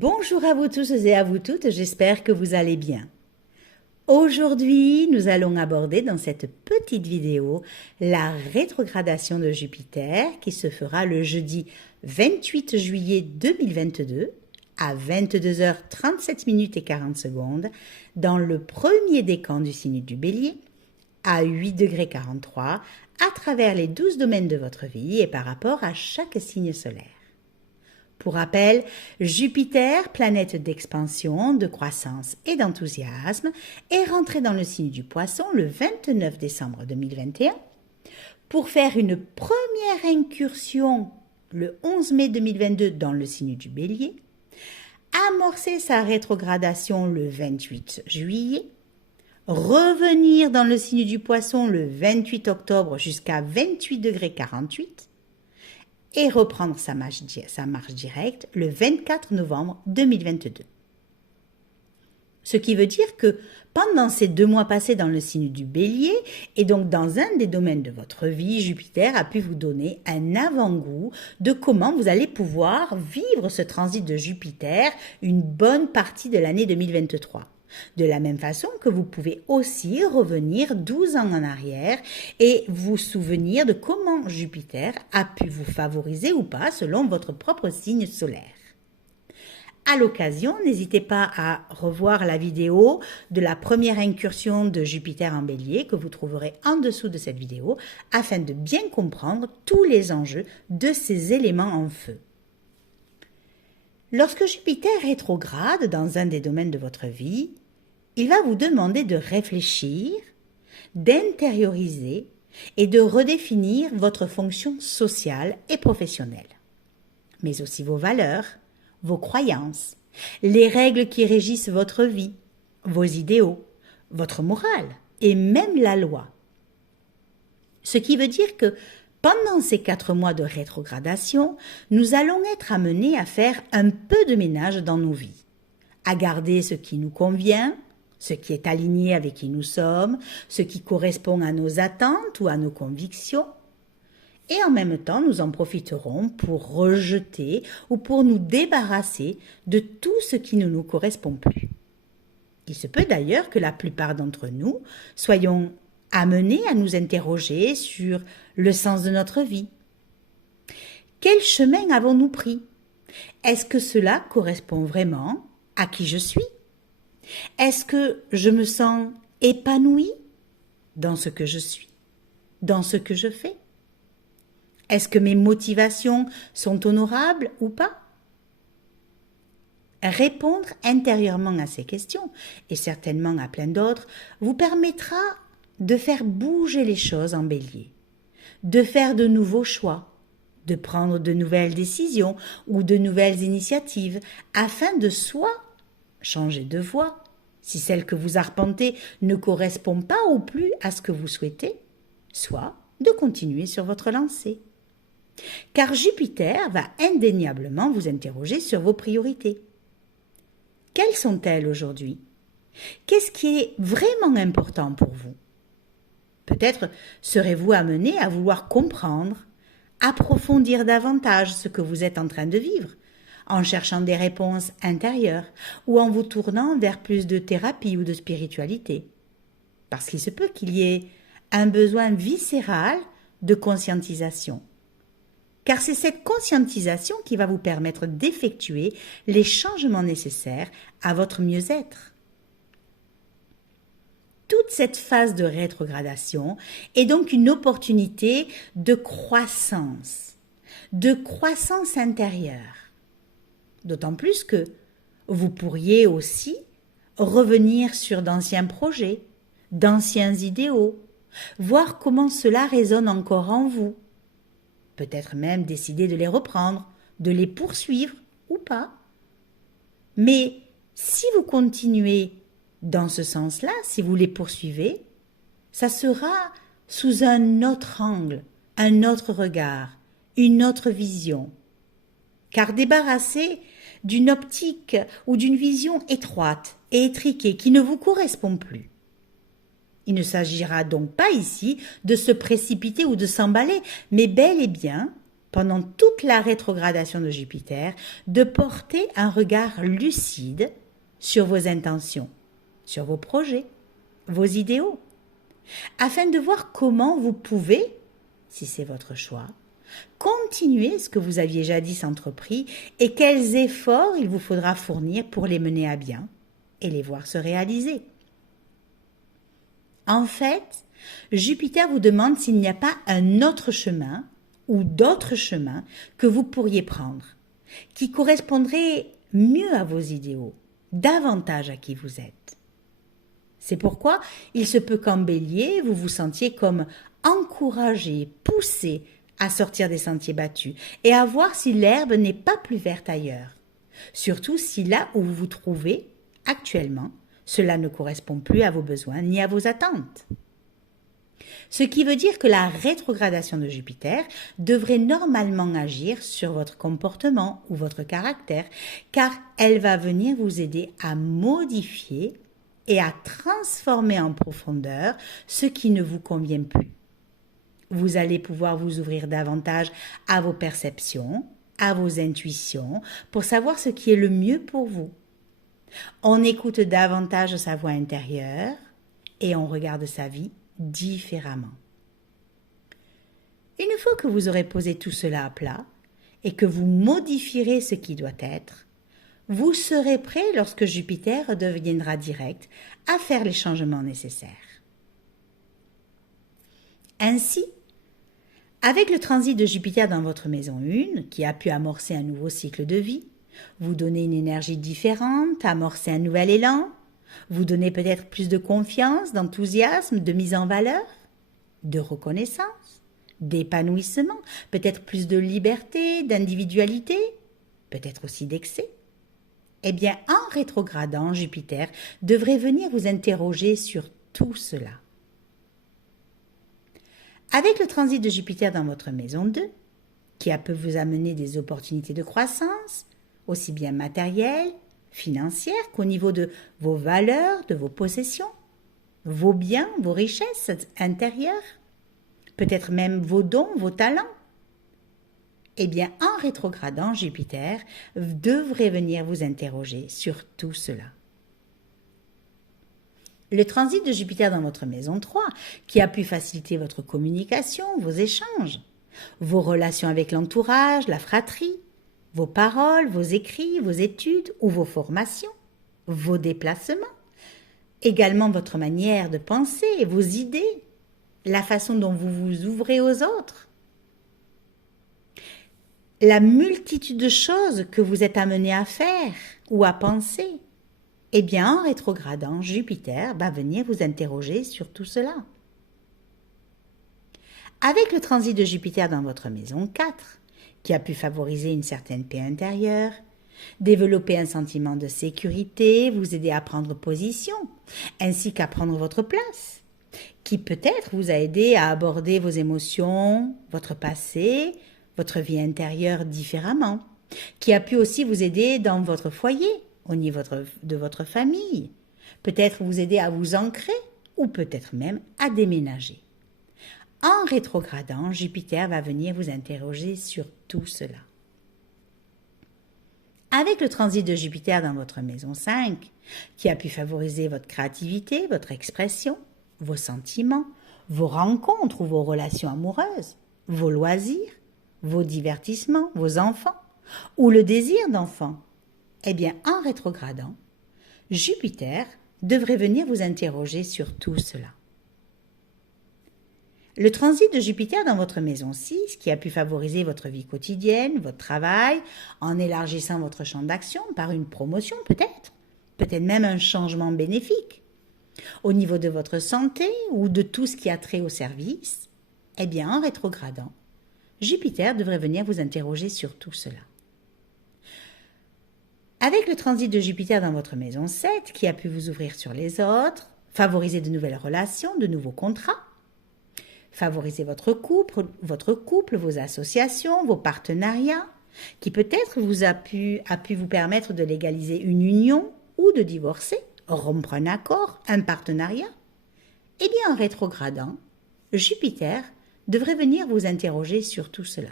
Bonjour à vous tous et à vous toutes, j'espère que vous allez bien. Aujourd'hui, nous allons aborder dans cette petite vidéo la rétrogradation de Jupiter qui se fera le jeudi 28 juillet 2022 à 22h37 et 40 secondes dans le premier décan du signe du Bélier à 8 degrés 43 à travers les 12 domaines de votre vie et par rapport à chaque signe solaire. Pour rappel, Jupiter, planète d'expansion, de croissance et d'enthousiasme, est rentré dans le signe du Poisson le 29 décembre 2021 pour faire une première incursion le 11 mai 2022 dans le signe du Bélier, amorcer sa rétrogradation le 28 juillet, revenir dans le signe du Poisson le 28 octobre jusqu'à 28 degrés 48 et reprendre sa marche directe le 24 novembre 2022. Ce qui veut dire que pendant ces 2 mois passés dans le signe du Bélier, et donc dans un des domaines de votre vie, Jupiter a pu vous donner un avant-goût de comment vous allez pouvoir vivre ce transit de Jupiter une bonne partie de l'année 2023. De la même façon que vous pouvez aussi revenir 12 ans en arrière et vous souvenir de comment Jupiter a pu vous favoriser ou pas selon votre propre signe solaire. À l'occasion, n'hésitez pas à revoir la vidéo de la première incursion de Jupiter en Bélier que vous trouverez en dessous de cette vidéo afin de bien comprendre tous les enjeux de ces éléments en feu. Lorsque Jupiter rétrograde dans un des domaines de votre vie, il va vous demander de réfléchir, d'intérioriser et de redéfinir votre fonction sociale et professionnelle, mais aussi vos valeurs, vos croyances, les règles qui régissent votre vie, vos idéaux, votre morale et même la loi. Ce qui veut dire que pendant ces 4 mois de rétrogradation, nous allons être amenés à faire un peu de ménage dans nos vies, à garder ce qui nous convient, ce qui est aligné avec qui nous sommes, ce qui correspond à nos attentes ou à nos convictions. Et en même temps, nous en profiterons pour rejeter ou pour nous débarrasser de tout ce qui ne nous correspond plus. Il se peut d'ailleurs que la plupart d'entre nous soyons amenés à nous interroger sur le sens de notre vie. Quel chemin avons-nous pris? Est-ce que cela correspond vraiment à qui je suis? Est-ce que je me sens épanouie dans ce que je suis, dans ce que je fais? Est-ce que mes motivations sont honorables ou pas? Répondre intérieurement à ces questions, et certainement à plein d'autres, vous permettra de faire bouger les choses en Bélier, de faire de nouveaux choix, de prendre de nouvelles décisions ou de nouvelles initiatives, afin de soit changer de voie, si celle que vous arpentez ne correspond pas ou plus à ce que vous souhaitez, soit de continuer sur votre lancée. Car Jupiter va indéniablement vous interroger sur vos priorités. Quelles sont-elles aujourd'hui? Qu'est-ce qui est vraiment important pour vous? Peut-être serez-vous amené à vouloir comprendre, approfondir davantage ce que vous êtes en train de vivre, en cherchant des réponses intérieures ou en vous tournant vers plus de thérapie ou de spiritualité. Parce qu'il se peut qu'il y ait un besoin viscéral de conscientisation. Car c'est cette conscientisation qui va vous permettre d'effectuer les changements nécessaires à votre mieux-être. Toute cette phase de rétrogradation est donc une opportunité de croissance intérieure. D'autant plus que vous pourriez aussi revenir sur d'anciens projets, d'anciens idéaux, voir comment cela résonne encore en vous. Peut-être même décider de les reprendre, de les poursuivre ou pas. Mais si vous continuez dans ce sens-là, si vous les poursuivez, ça sera sous un autre angle, un autre regard, une autre vision. Car débarrassé d'une optique ou d'une vision étroite et étriquée qui ne vous correspond plus. Il ne s'agira donc pas ici de se précipiter ou de s'emballer, mais bel et bien pendant toute la rétrogradation de Jupiter, de porter un regard lucide sur vos intentions, sur vos projets, vos idéaux, afin de voir comment vous pouvez, si c'est votre choix, continuer ce que vous aviez jadis entrepris et quels efforts il vous faudra fournir pour les mener à bien et les voir se réaliser. En fait, Jupiter vous demande s'il n'y a pas un autre chemin ou d'autres chemins que vous pourriez prendre, qui correspondraient mieux à vos idéaux, davantage à qui vous êtes. C'est pourquoi il se peut qu'en Bélier, vous vous sentiez comme encouragé, poussé à sortir des sentiers battus et à voir si l'herbe n'est pas plus verte ailleurs. Surtout si là où vous vous trouvez actuellement, cela ne correspond plus à vos besoins ni à vos attentes. Ce qui veut dire que la rétrogradation de Jupiter devrait normalement agir sur votre comportement ou votre caractère, car elle va venir vous aider à modifier et à transformer en profondeur ce qui ne vous convient plus. Vous allez pouvoir vous ouvrir davantage à vos perceptions, à vos intuitions, pour savoir ce qui est le mieux pour vous. On écoute davantage sa voix intérieure et on regarde sa vie différemment. Une fois que vous aurez posé tout cela à plat et que vous modifierez ce qui doit être, vous serez prêt lorsque Jupiter deviendra direct à faire les changements nécessaires. Ainsi, avec le transit de Jupiter dans votre maison 1, qui a pu amorcer un nouveau cycle de vie, vous donner une énergie différente, amorcer un nouvel élan, vous donner peut-être plus de confiance, d'enthousiasme, de mise en valeur, de reconnaissance, d'épanouissement, peut-être plus de liberté, d'individualité, peut-être aussi d'excès. Eh bien, en rétrogradant, Jupiter devrait venir vous interroger sur tout cela. Avec le transit de Jupiter dans votre maison 2, qui peut vous amener des opportunités de croissance, aussi bien matérielles, financières qu'au niveau de vos valeurs, de vos possessions, vos biens, vos richesses intérieures, peut-être même vos dons, vos talents. Eh bien, en rétrogradant, Jupiter devrait venir vous interroger sur tout cela. Le transit de Jupiter dans votre maison 3, qui a pu faciliter votre communication, vos échanges, vos relations avec l'entourage, la fratrie, vos paroles, vos écrits, vos études ou vos formations, vos déplacements, également votre manière de penser et vos idées, la façon dont vous vous ouvrez aux autres, la multitude de choses que vous êtes amené à faire ou à penser. Eh bien, en rétrogradant, Jupiter va venir vous interroger sur tout cela. Avec le transit de Jupiter dans votre maison 4, qui a pu favoriser une certaine paix intérieure, développer un sentiment de sécurité, vous aider à prendre position, ainsi qu'à prendre votre place, qui peut-être vous a aidé à aborder vos émotions, votre passé, votre vie intérieure différemment, qui a pu aussi vous aider dans votre foyer, au niveau de votre famille, peut-être vous aider à vous ancrer ou peut-être même à déménager. En rétrogradant, Jupiter va venir vous interroger sur tout cela. Avec le transit de Jupiter dans votre maison 5, qui a pu favoriser votre créativité, votre expression, vos sentiments, vos rencontres ou vos relations amoureuses, vos loisirs, vos divertissements, vos enfants, ou le désir d'enfant, eh bien, en rétrogradant, Jupiter devrait venir vous interroger sur tout cela. Le transit de Jupiter dans votre maison 6, qui a pu favoriser votre vie quotidienne, votre travail, en élargissant votre champ d'action par une promotion peut-être même un changement bénéfique, au niveau de votre santé ou de tout ce qui a trait au service, eh bien, en rétrogradant, Jupiter devrait venir vous interroger sur tout cela. Avec le transit de Jupiter dans votre maison 7, qui a pu vous ouvrir sur les autres, favoriser de nouvelles relations, de nouveaux contrats, favoriser votre couple, vos associations, vos partenariats, qui peut-être a pu vous permettre de légaliser une union ou de divorcer, rompre un accord, un partenariat. Eh bien, en rétrogradant, Jupiter devrait venir vous interroger sur tout cela.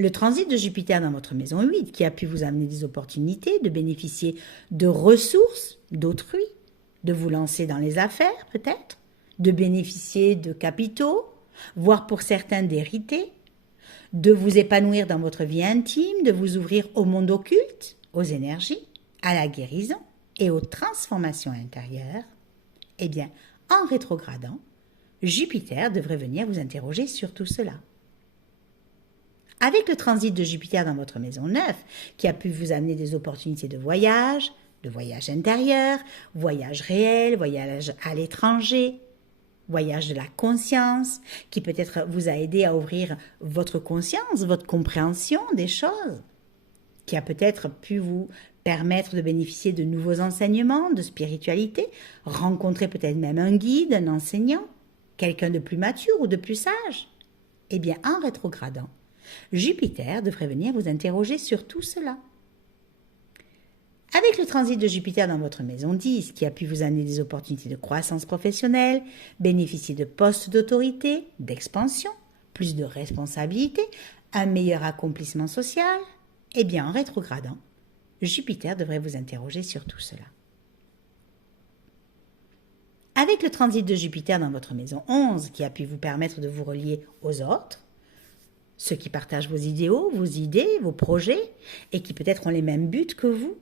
Le transit de Jupiter dans votre maison 8 qui a pu vous amener des opportunités de bénéficier de ressources d'autrui, de vous lancer dans les affaires peut-être, de bénéficier de capitaux, voire pour certains d'hériter, de vous épanouir dans votre vie intime, de vous ouvrir au monde occulte, aux énergies, à la guérison et aux transformations intérieures, eh bien, en rétrogradant, Jupiter devrait venir vous interroger sur tout cela. Avec le transit de Jupiter dans votre maison 9, qui a pu vous amener des opportunités de voyage intérieur, voyage réel, voyage à l'étranger, voyage de la conscience, qui peut-être vous a aidé à ouvrir votre conscience, votre compréhension des choses, qui a peut-être pu vous permettre de bénéficier de nouveaux enseignements, de spiritualité, rencontrer peut-être même un guide, un enseignant, quelqu'un de plus mature ou de plus sage. Eh bien, en rétrogradant, Jupiter devrait venir vous interroger sur tout cela. Avec le transit de Jupiter dans votre maison 10, qui a pu vous amener des opportunités de croissance professionnelle, bénéficier de postes d'autorité, d'expansion, plus de responsabilités, un meilleur accomplissement social, eh bien, en rétrogradant, Jupiter devrait vous interroger sur tout cela. Avec le transit de Jupiter dans votre maison 11, qui a pu vous permettre de vous relier aux autres, ceux qui partagent vos idéaux, vos idées, vos projets, et qui peut-être ont les mêmes buts que vous,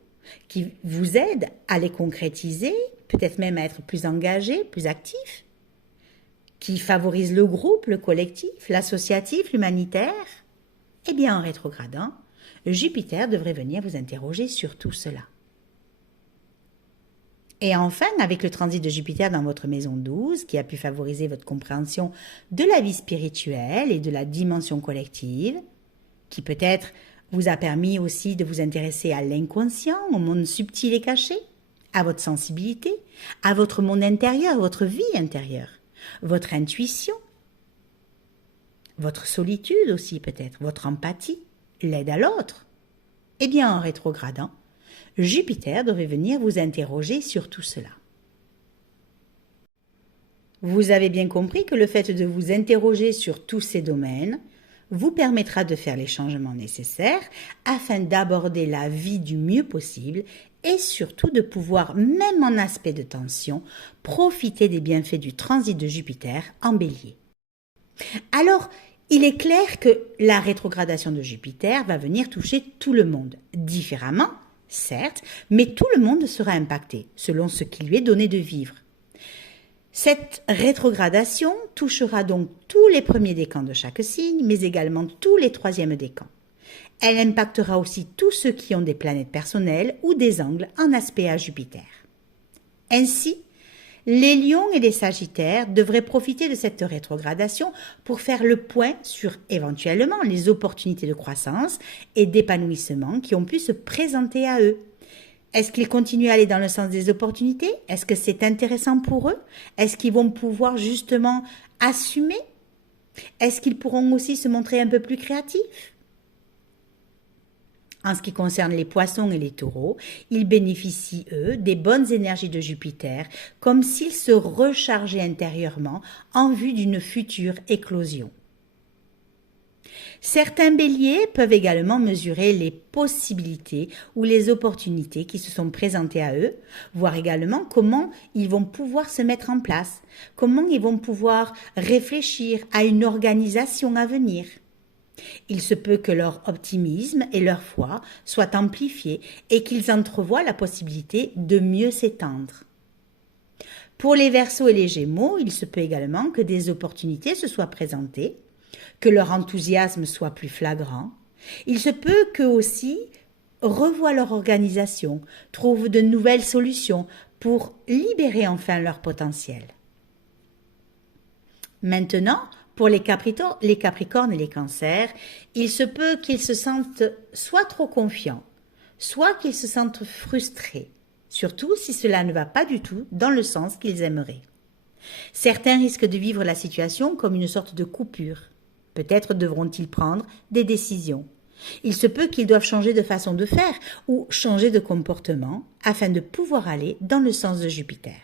qui vous aident à les concrétiser, peut-être même à être plus engagés, plus actifs, qui favorisent le groupe, le collectif, l'associatif, l'humanitaire, eh bien en rétrogradant, Jupiter devrait venir vous interroger sur tout cela. Et enfin, avec le transit de Jupiter dans votre maison 12, qui a pu favoriser votre compréhension de la vie spirituelle et de la dimension collective, qui peut-être vous a permis aussi de vous intéresser à l'inconscient, au monde subtil et caché, à votre sensibilité, à votre monde intérieur, votre vie intérieure, votre intuition, votre solitude aussi peut-être, votre empathie, l'aide à l'autre. Eh bien, en rétrogradant, Jupiter devrait venir vous interroger sur tout cela. Vous avez bien compris que le fait de vous interroger sur tous ces domaines vous permettra de faire les changements nécessaires afin d'aborder la vie du mieux possible et surtout de pouvoir, même en aspect de tension, profiter des bienfaits du transit de Jupiter en Bélier. Alors, il est clair que la rétrogradation de Jupiter va venir toucher tout le monde, différemment, certes, mais tout le monde sera impacté, selon ce qui lui est donné de vivre. Cette rétrogradation touchera donc tous les premiers décans de chaque signe, mais également tous les troisièmes décans. Elle impactera aussi tous ceux qui ont des planètes personnelles ou des angles en aspect à Jupiter. Ainsi, les lions et les sagittaires devraient profiter de cette rétrogradation pour faire le point sur éventuellement les opportunités de croissance et d'épanouissement qui ont pu se présenter à eux. Est-ce qu'ils continuent à aller dans le sens des opportunités? Est-ce que c'est intéressant pour eux? Est-ce qu'ils vont pouvoir justement assumer? Est-ce qu'ils pourront aussi se montrer un peu plus créatifs? En ce qui concerne les poissons et les taureaux, ils bénéficient, eux, des bonnes énergies de Jupiter, comme s'ils se rechargeaient intérieurement en vue d'une future éclosion. Certains béliers peuvent également mesurer les possibilités ou les opportunités qui se sont présentées à eux, voir également comment ils vont pouvoir se mettre en place, comment ils vont pouvoir réfléchir à une organisation à venir. Il se peut que leur optimisme et leur foi soient amplifiés et qu'ils entrevoient la possibilité de mieux s'étendre. Pour les Verseaux et les Gémeaux, il se peut également que des opportunités se soient présentées, que leur enthousiasme soit plus flagrant. Il se peut qu'eux aussi revoient leur organisation, trouvent de nouvelles solutions pour libérer enfin leur potentiel. Maintenant, pour les Capricornes et les Cancers, il se peut qu'ils se sentent soit trop confiants, soit qu'ils se sentent frustrés, surtout si cela ne va pas du tout dans le sens qu'ils aimeraient. Certains risquent de vivre la situation comme une sorte de coupure. Peut-être devront-ils prendre des décisions. Il se peut qu'ils doivent changer de façon de faire ou changer de comportement afin de pouvoir aller dans le sens de Jupiter.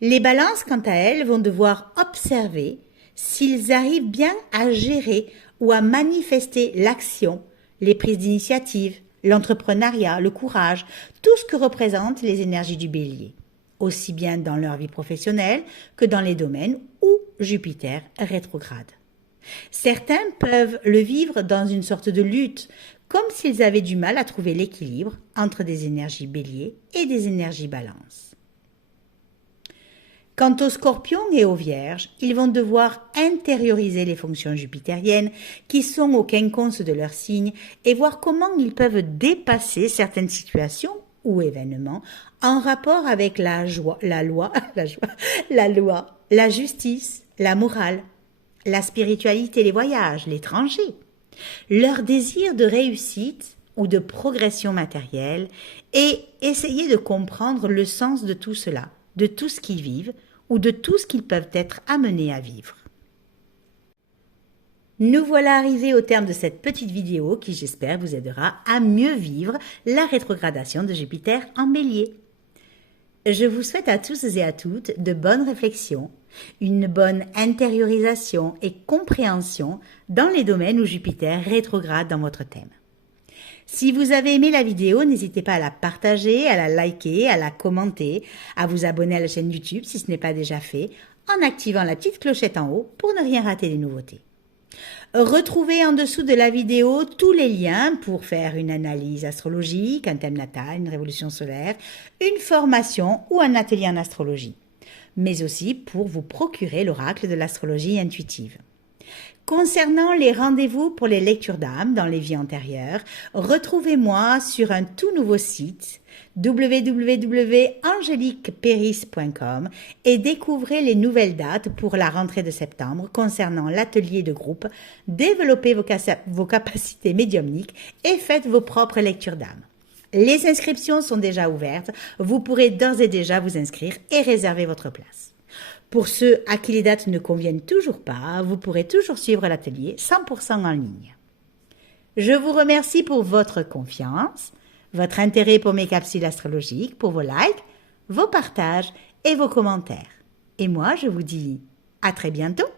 Les balances, quant à elles, vont devoir observer s'ils arrivent bien à gérer ou à manifester l'action, les prises d'initiative, l'entrepreneuriat, le courage, tout ce que représentent les énergies du Bélier, aussi bien dans leur vie professionnelle que dans les domaines où Jupiter rétrograde. Certains peuvent le vivre dans une sorte de lutte, comme s'ils avaient du mal à trouver l'équilibre entre des énergies Bélier et des énergies Balance. Quant aux Scorpions et aux Vierges, ils vont devoir intérioriser les fonctions jupitériennes qui sont au quinconce de leur signe et voir comment ils peuvent dépasser certaines situations ou événements en rapport avec la loi, la justice, la morale, la spiritualité, les voyages, l'étranger, leur désir de réussite ou de progression matérielle et essayer de comprendre le sens de tout cela, de tout ce qu'ils vivent ou de tout ce qu'ils peuvent être amenés à vivre. Nous voilà arrivés au terme de cette petite vidéo qui, j'espère, vous aidera à mieux vivre la rétrogradation de Jupiter en Bélier. Je vous souhaite à tous et à toutes de bonnes réflexions, une bonne intériorisation et compréhension dans les domaines où Jupiter rétrograde dans votre thème. Si vous avez aimé la vidéo, n'hésitez pas à la partager, à la liker, à la commenter, à vous abonner à la chaîne YouTube si ce n'est pas déjà fait, en activant la petite clochette en haut pour ne rien rater des nouveautés. Retrouvez en dessous de la vidéo tous les liens pour faire une analyse astrologique, un thème natal, une révolution solaire, une formation ou un atelier en astrologie, mais aussi pour vous procurer l'oracle de l'astrologie intuitive. Concernant les rendez-vous pour les lectures d'âme dans les vies antérieures, retrouvez-moi sur un tout nouveau site www.angeliqueperis.com et découvrez les nouvelles dates pour la rentrée de septembre concernant l'atelier de groupe. Développez vos capacités médiumniques et faites vos propres lectures d'âme. Les inscriptions sont déjà ouvertes, vous pourrez d'ores et déjà vous inscrire et réserver votre place. Pour ceux à qui les dates ne conviennent toujours pas, vous pourrez toujours suivre l'atelier 100% en ligne. Je vous remercie pour votre confiance, votre intérêt pour mes capsules astrologiques, pour vos likes, vos partages et vos commentaires. Et moi, je vous dis à très bientôt.